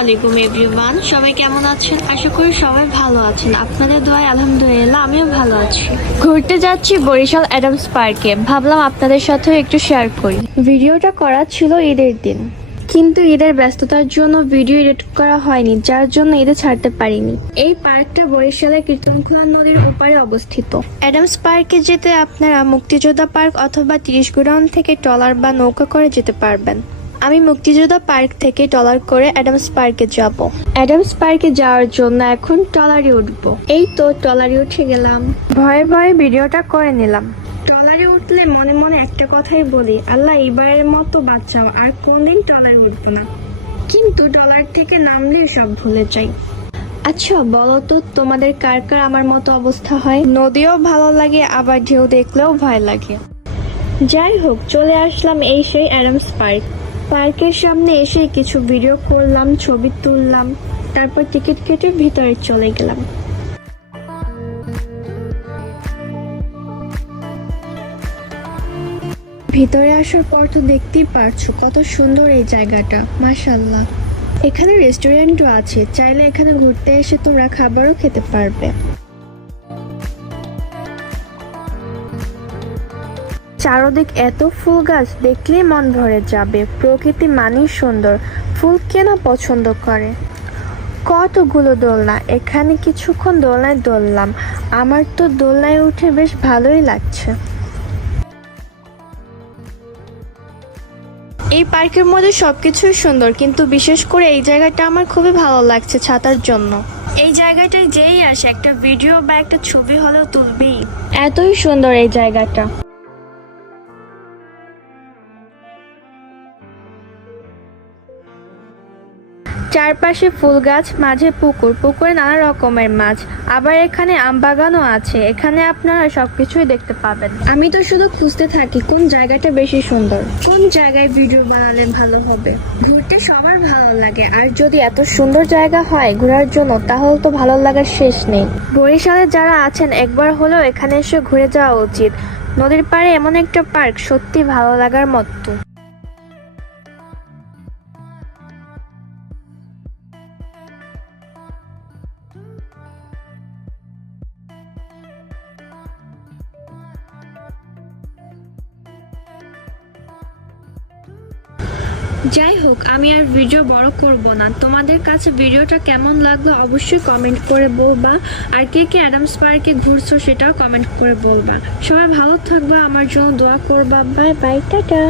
আলাইকুম এভরিওয়ান সবাই কেমন আছেন? আশা করি সবাই ভালো আছেন। আপনাদের দোয়ায় আলহামদুলিল্লাহ, আমিও ভালো আছি। ঘুরতে যাচ্ছি বরিশাল অ্যাডামস পার্কে। ভাবলাম আপনাদের সাথেও একটু শেয়ার করি। ভিডিওটা করা ছিল ঈদের দিন। কিন্তু ঈদের ব্যস্ততার জন্য ভিডিও এডিট করা হয়নি, যার জন্য ঈদে ছাড়তে পারিনি। এই পার্কটা বরিশালের কীর্তনখোলা নদীর ওপারে অবস্থিত। অ্যাডামস পার্কে যেতে আপনারা মুক্তিযোদ্ধা পার্ক অথবা তিরিশ গোডাউন থেকে ট্রলার বা নৌকা করে যেতে পারবেন। আমি মুক্তিযোদ্ধা পার্ক থেকে ট্রলার করে অ্যাডামস পার্কে যাব। অ্যাডামস পার্কে যাওয়ার জন্য এখন ট্রলারে উঠবো। এই তো ট্রলারে উঠে গেলাম। ভয়ে ভয়ে ভিডিওটা করে নিলাম। মনে মনে একটা কথাই বলি আল্লাহ এবারের মতো বাঁচাও আর কোনদিন ট্রলারে উঠবো না। কিন্তু ট্রলার থেকে নামলেই সব ভুলে যাই। আচ্ছা বলো তো তোমাদের কার কার আমার মতো অবস্থা হয়? নদীও ভালো লাগে আবার ঢেউ দেখলেও ভয় লাগে। যাই হোক চলে আসলাম এই সেই অ্যাডামস পার্ক। পার্কের সামনে এসে কিছু ভিডিও করলাম ছবি তুললাম তারপর টিকিট কেটে ভিতরে চলে গেলাম। ভিতরে আসার পর তো দেখতেই পারছ কত সুন্দর এই জায়গাটা মাশাল্লাহ এখানে রেস্টুরেন্টও আছে, চাইলে এখানে ঘুরতে এসে তোমরা খাবারও খেতে পারবে। চারদিক এত ফুল গাছ, দেখলেই মন ভরে যাবে। প্রকৃতি মানেই সুন্দর, ফুল কেনা পছন্দ করে? কতগুলো দোলনা, এখানে কিছুক্ষণ দোলনায় দোললাম। আমার তো দোলনায় উঠে বেশ ভালোই লাগছে। এই পার্কের মধ্যে সবকিছুই সুন্দর কিন্তু বিশেষ করে এই জায়গাটা আমার খুবই ভালো লাগছে ছাতার জন্য। এই জায়গাটায় যেই আসে একটা ভিডিও বা একটা ছবি হলেও তুলবেই। এতই সুন্দর এই জায়গাটা। চারপাশে ফুল গাছ মাঝে পুকুর পুকুরে নানা রকমের মাছ আবার এখানে আম বাগানও আছে। এখানে আপনারা সবকিছুই দেখতে পাবেন। আমি তো শুধু খুঁজতে থাকি কোন জায়গাটা বেশি সুন্দর কোন জায়গায় ভিডিও বানালে ভালো হবে। ঘুরতে সবার ভালো লাগে আর যদি এত সুন্দর জায়গা হয় ঘোরার জন্য তাহলে তো ভালো লাগার শেষ নেই। বরিশালে যারা আছেন একবার হলেও এখানে এসে ঘুরে যাওয়া উচিত। নদীর পাড়ে এমন একটা পার্ক সত্যি ভালো লাগার মতো। যাই হোক আমি আর ভিডিও বড় করব না। তোমাদের কাছে ভিডিওটা কেমন লাগল অবশ্যই কমেন্ট করে বলবা। আর কে কে অ্যাডামস পার্কে ঘুরছো সেটাও কমেন্ট করে বলবা। সবাই ভালো থাকবা, আমার জন্য দোয়া করবা। Bye bye tata.